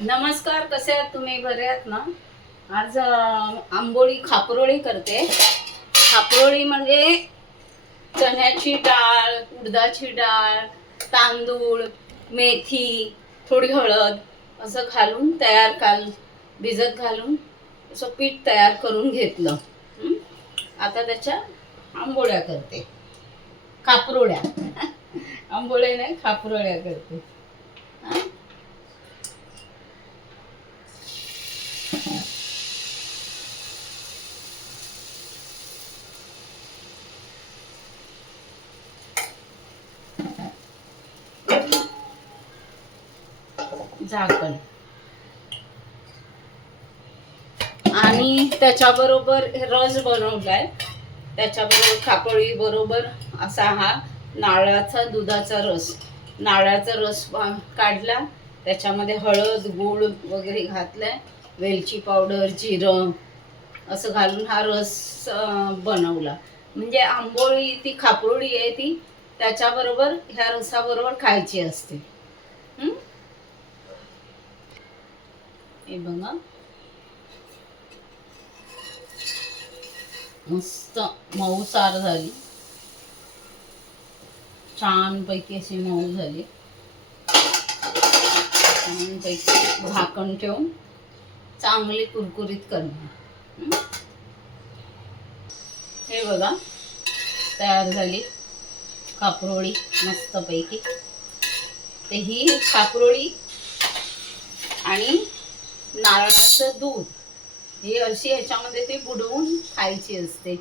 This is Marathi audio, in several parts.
नमस्कार, कसे आहात तुम्ही? बरे आहात ना? आज आंबोळी खापरोळी करते. खापरोळी म्हणजे चण्याची डाळ, उडदाची डाळ, तांदूळ, मेथी, थोडी हळद असं घालून भिजत घालून असं पीठ तयार करून घेतलं. हं? आता त्याच्या आंबोळ्या करते. खापरोळ्या. आंबोळ्या नाही, खापरोळ्या करते. हा? झाकण आणि त्याच्याबरोबर रस बनवलाय. त्याच्याबरोबर खापरोळी बरोबर असा हा नारळाचा रस काढला. त्याच्यामध्ये हळद गूळ वगैरे घातलाय, वेलची पावडर, जिरं असं घालून हा रस बनवला. म्हणजे आंबोळी ती खापरोळी आहे ती त्याच्याबरोबर ह्या रसाबरोबर खायची असते. हे बघा, मस्त मऊसार झाली, छान पैकी अशी मऊ झाली. छान पैकी झाकण ठेवून चांगली कुरकुरीत करणार. हे बघा, तयार झाली खापरोळी मस्त पैकी. ते ही खापरोळी आणि नारळाचं दूध ही अशी ह्याच्यामध्ये ती बुडवून खायची असते.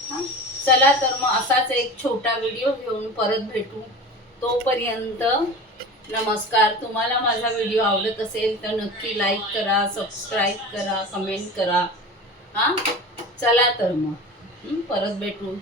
हा, चला तर मग असाच एक छोटा व्हिडिओ घेऊन परत भेटू. तोपर्यंत नमस्कार. तुम्हाला माझा व्हिडिओ आवडत असेल तर नक्की लाईक करा, सबस्क्राईब करा, कमेंट करा. हा, चला तर मग परत भेटू.